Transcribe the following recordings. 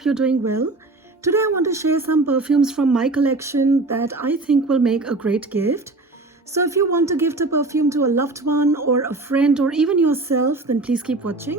hope you're doing well. Today I want to share some perfumes from my collection that I think will make a great gift. So if you want to gift a perfume to a loved one or a friend or even yourself, then please keep watching.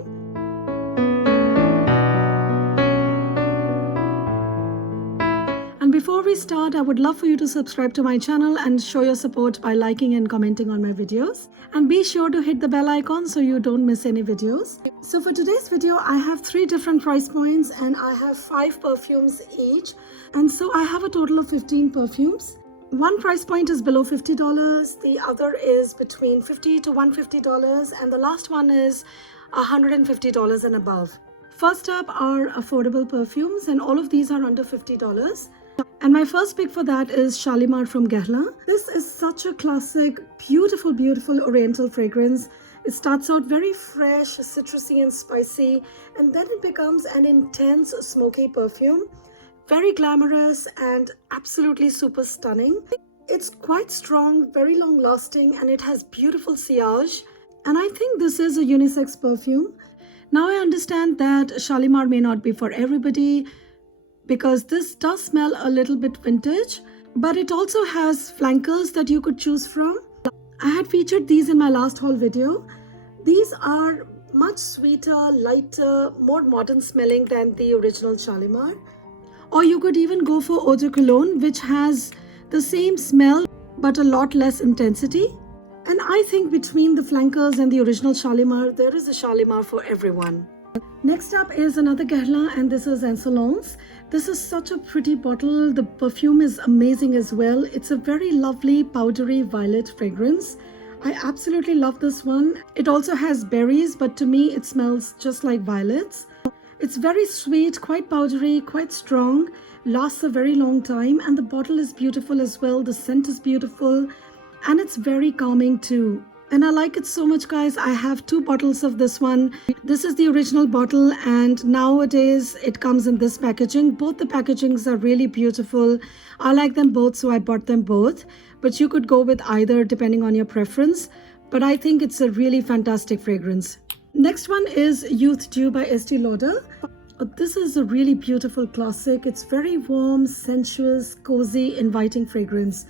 And before we start, I would love for you to subscribe to my channel and show your support by liking and commenting on my videos. And be sure to hit the bell icon so you don't miss any videos. So for today's video, I have 3 different price points and I have 5 perfumes each. And so I have a total of 15 perfumes. One price point is below $50, the other is between $50 to $150, and the last one is $150 and above. First up are affordable perfumes, and all of these are under $50. And my first pick for that is Shalimar from Guerlain. This is such a classic, beautiful, beautiful oriental fragrance. It starts out very fresh, citrusy and spicy, and then it becomes an intense smoky perfume. Very glamorous and absolutely super stunning. It's quite strong, very long lasting, and it has beautiful sillage. And I think this is a unisex perfume. Now I understand that Shalimar may not be for everybody, because this does smell a little bit vintage, but it also has flankers that you could choose from. I had featured these in my last haul video. These are much sweeter, lighter, more modern smelling than the original Shalimar. Or you could even go for Eau de Cologne, which has the same smell but a lot less intensity. And I think between the flankers and the original Shalimar, there is a Shalimar for everyone. Next up is another Guerlain, and this is Insolence. This is such a pretty bottle. The perfume is amazing as well. It's a very lovely powdery violet fragrance. I absolutely love this one. It also has berries, but to me it smells just like violets. It's very sweet, quite powdery, quite strong, lasts a very long time, and the bottle is beautiful as well. The scent is beautiful and it's very calming too. And I like it so much, guys. I have 2 bottles of this one. This is the original bottle, and nowadays it comes in this packaging. Both the packagings are really beautiful. I like them both, so I bought them both. But you could go with either depending on your preference. But I think it's a really fantastic fragrance. Next one is Youth Dew by Estee Lauder. This is a really beautiful classic. It's very warm, sensuous, cozy, inviting fragrance.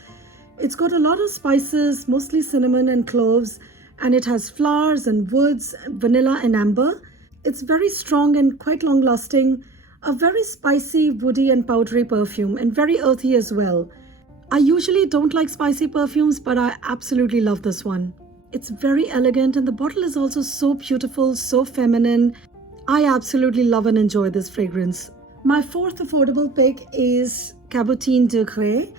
It's got a lot of spices, mostly cinnamon and cloves, and it has flowers and woods, vanilla and amber. It's very strong and quite long lasting. A very spicy, woody and powdery perfume, and very earthy as well. I usually don't like spicy perfumes, but I absolutely love this one. It's very elegant, and the bottle is also so beautiful, so feminine. I absolutely love and enjoy this fragrance. My 4th affordable pick is Cabotin de Grès.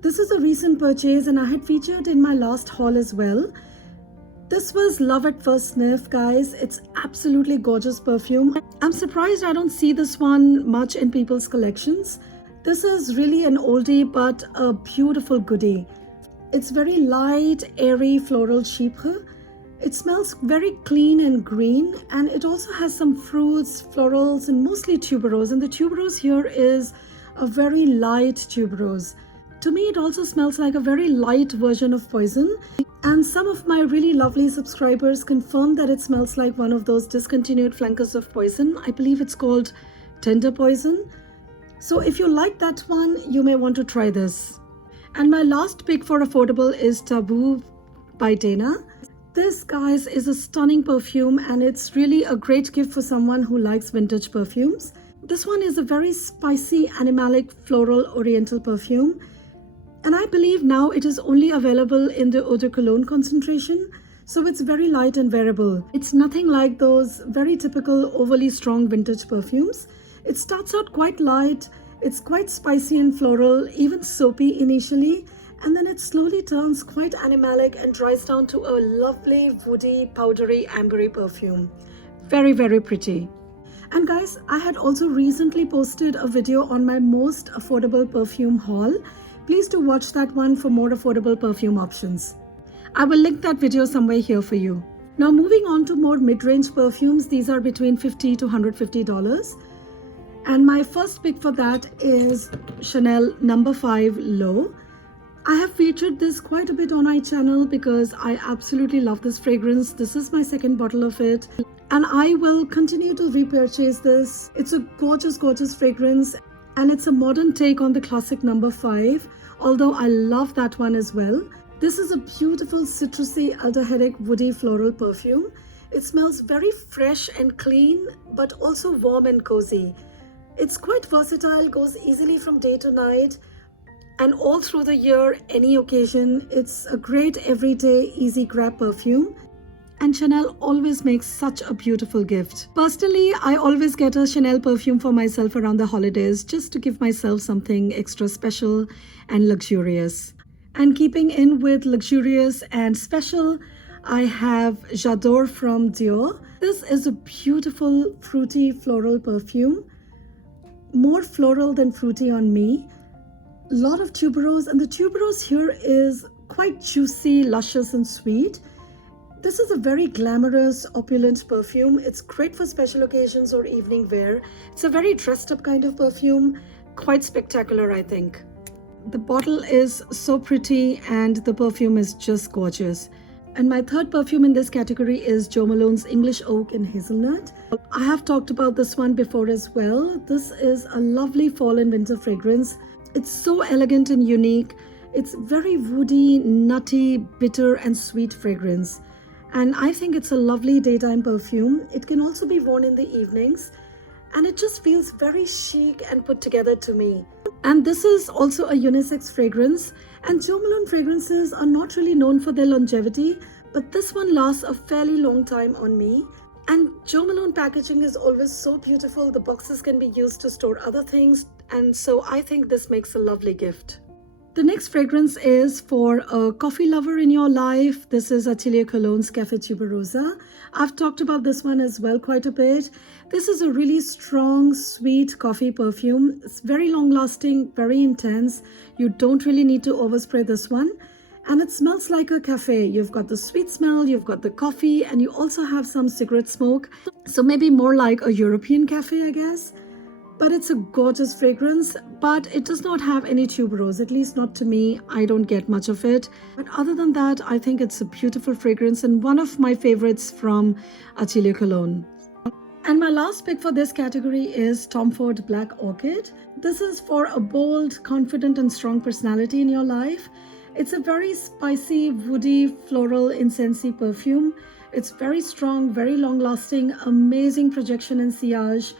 This is a recent purchase and I had featured in my last haul as well. This was love at first sniff, guys. It's absolutely gorgeous perfume. I'm surprised I don't see this one much in people's collections. This is really an oldie but a beautiful goodie. It's very light, airy floral chypre. It smells very clean and green, and it also has some fruits, florals, and mostly tuberose. And the tuberose here is a very light tuberose. To me, it also smells like a very light version of Poison. And some of my really lovely subscribers confirmed that it smells like one of those discontinued flankers of Poison. I believe it's called Tender Poison. So if you like that one, you may want to try this. And my last pick for affordable is Taboo by Dana. This, guys, is a stunning perfume, and it's really a great gift for someone who likes vintage perfumes. This one is a very spicy, animalic, floral, oriental perfume. And I believe now it is only available in the Eau de Cologne concentration, so it's very light and wearable. It's nothing like those very typical overly strong vintage perfumes. It starts out quite light, it's quite spicy and floral, even soapy initially, and then it slowly turns quite animalic and dries down to a lovely, woody, powdery, ambery perfume. Very, very pretty. And guys, I had also recently posted a video on my most affordable perfume haul. Please do watch that one for more affordable perfume options. I will link that video somewhere here for you. Now moving on to more mid-range perfumes, these are between $50 to $150. And my first pick for that is Chanel No. 5 Low. I have featured this quite a bit on my channel because I absolutely love this fragrance. This is my second bottle of it. and I will continue to repurchase this. It's a gorgeous fragrance, and it's a modern take on the classic number 5, although I love that one as well. This is a beautiful citrusy aldehydric woody floral perfume. It smells very fresh and clean, but also warm and cozy. It's quite versatile, goes easily from day to night and all through the year, any occasion. It's a great everyday easy grab perfume. And Chanel always makes such a beautiful gift. Personally, I always get a Chanel perfume for myself around the holidays just to give myself something extra special and luxurious. And keeping in with luxurious and special, I have J'adore from Dior. This is a beautiful fruity floral perfume. More floral than fruity on me. Lot of tuberose, and the tuberose here is quite juicy, luscious and sweet. This is a very glamorous, opulent perfume. It's great for special occasions or evening wear. It's a very dressed up kind of perfume. Quite spectacular, I think. The bottle is so pretty and the perfume is just gorgeous. And my third perfume in this category is Jo Malone's English Oak and Hazelnut. I have talked about this one before as well. This is a lovely fall and winter fragrance. It's so elegant and unique. It's very woody, nutty, bitter and sweet fragrance. And I think it's a lovely daytime perfume. It can also be worn in the evenings. And it just feels very chic and put together to me. And this is also a unisex fragrance. And Jo Malone fragrances are not really known for their longevity, but this one lasts a fairly long time on me. And Jo Malone packaging is always so beautiful. The boxes can be used to store other things, and so I think this makes a lovely gift. The next fragrance is for a coffee lover in your life. This is Atelier Cologne's Café Tuberosa. I've talked about this one as well quite a bit. This is a really strong, sweet coffee perfume. It's very long lasting, very intense. You don't really need to overspray this one. And it smells like a cafe. You've got the sweet smell, you've got the coffee, and you also have some cigarette smoke. So maybe more like a European cafe, I guess. But it's a gorgeous fragrance, but it does not have any tuberose, at least not to me. I don't get much of it. But other than that, I think it's a beautiful fragrance and one of my favorites from Atelier Cologne. And my last pick for this category is Tom Ford Black Orchid. This is for a bold, confident and strong personality in your life. It's a very spicy, woody, floral, incensey perfume. It's very strong, very long lasting, amazing projection and sillage.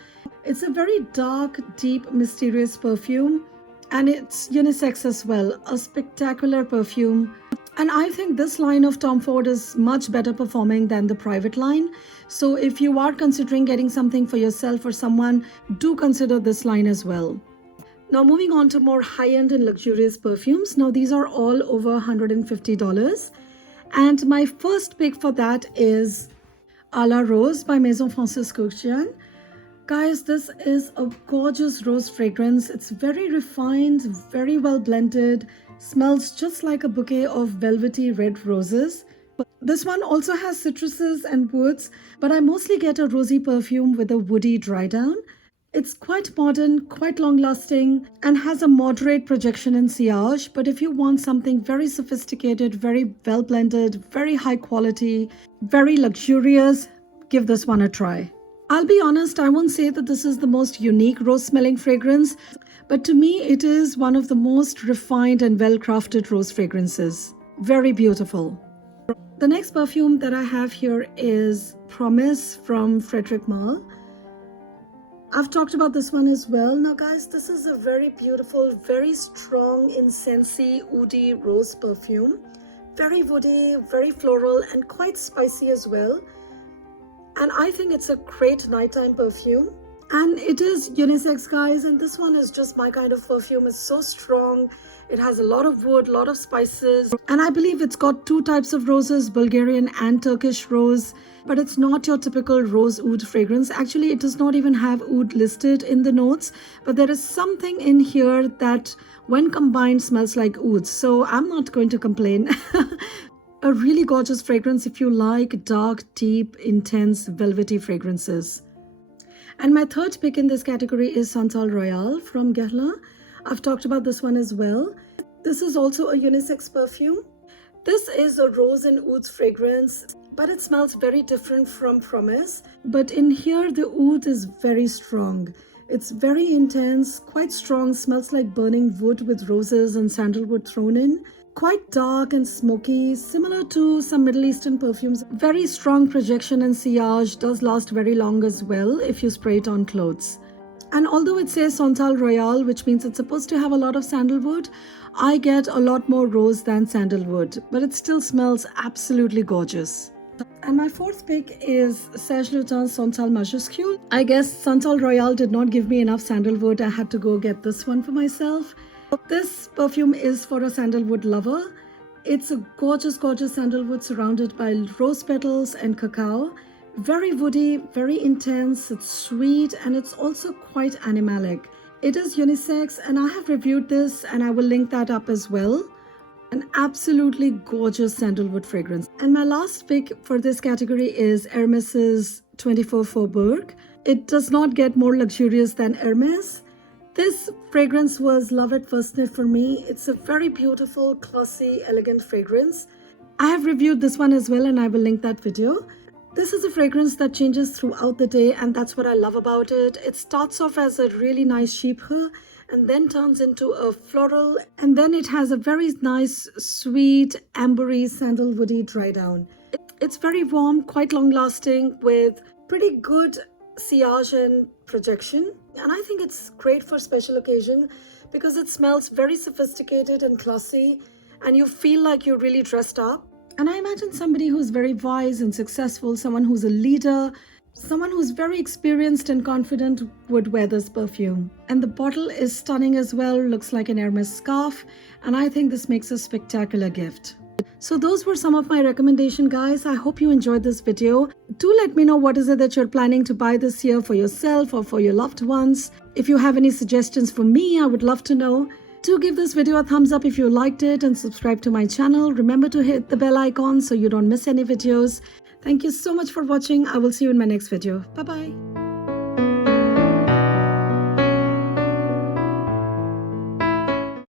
It's a very dark, deep, mysterious perfume, and it's unisex as well. A spectacular perfume. And I think this line of Tom Ford is much better performing than the private line. So if you are considering getting something for yourself or someone, do consider this line as well. Now moving on to more high-end and luxurious perfumes. Now these are all over $150. And my first pick for that is A La Rose by Maison Francis Kurkdjian. Guys, this is a gorgeous rose fragrance. It's very refined, very well blended, smells just like a bouquet of velvety red roses. This one also has citruses and woods, but I mostly get a rosy perfume with a woody dry down. It's quite modern, quite long lasting, and has a moderate projection and sillage. But if you want something very sophisticated, very well blended, very high quality, very luxurious, give this one a try. I'll be honest, I won't say that this is the most unique rose smelling fragrance, but to me it is one of the most refined and well crafted rose fragrances. Very beautiful. The next perfume that I have here is Promise from Frederic Malle. I've talked about this one as well. Now guys, this is a very beautiful, very strong, incensey, oudi rose perfume. Very woody, very floral and quite spicy as well. And I think it's a great nighttime perfume. And it is unisex, guys, and this one is just my kind of perfume. It's so strong. It has a lot of wood, a lot of spices. And I believe it's got two types of roses, Bulgarian and Turkish rose. But it's not your typical rose oud fragrance. Actually, it does not even have oud listed in the notes. But there is something in here that when combined smells like oud. So I'm not going to complain. A really gorgeous fragrance if you like dark, deep, intense, velvety fragrances. And my third pick in this category is Santal Royal from Guerlain. I've talked about this one as well. This is also a unisex perfume. This is a rose and oud fragrance, but it smells very different from Promise. But in here, the oud is very strong. It's very intense, quite strong, smells like burning wood with roses and sandalwood thrown in. Quite dark and smoky, similar to some Middle Eastern perfumes. Very strong projection and sillage, does last very long as well if you spray it on clothes. And although it says Santal Royal, which means it's supposed to have a lot of sandalwood, I get a lot more rose than sandalwood, but it still smells absolutely gorgeous. And my fourth pick is Serge Lutens Santal Majuscule. I guess Santal Royal did not give me enough sandalwood. I had to go get this one for myself. This perfume is for a sandalwood lover. It's a gorgeous, gorgeous sandalwood surrounded by rose petals and cacao. Very woody, very intense, it's sweet, and it's also quite animalic. It is unisex, and I have reviewed this and I will link that up as well. An absolutely gorgeous sandalwood fragrance. And my last pick for this category is Hermès's 24 Faubourg. It does not get more luxurious than Hermès. This fragrance was love at first sniff for me. It's a very beautiful, classy, elegant fragrance. I have reviewed this one as well and I will link that video. This is a fragrance that changes throughout the day, and that's what I love about it. It starts off as a really nice chypre and then turns into a floral, and then it has a very nice, sweet, ambery, sandalwoody dry down. It's very warm, quite long lasting, with pretty good sillage and projection. And I think it's great for special occasion because it smells very sophisticated and classy, and you feel like you're really dressed up. And I imagine somebody who's very wise and successful, someone who's a leader, someone who's very experienced and confident would wear this perfume. And the bottle is stunning as well, looks like an Hermès scarf, and I think this makes a spectacular gift. So those were some of my recommendations, guys. I hope you enjoyed this video. Do let me know what is it that you're planning to buy this year for yourself or for your loved ones. If you have any suggestions for me, I would love to know. Do give this video a thumbs up if you liked it and subscribe to my channel. Remember to hit the bell icon so you don't miss any videos. Thank you so much for watching. I will see you in my next video. Bye-bye.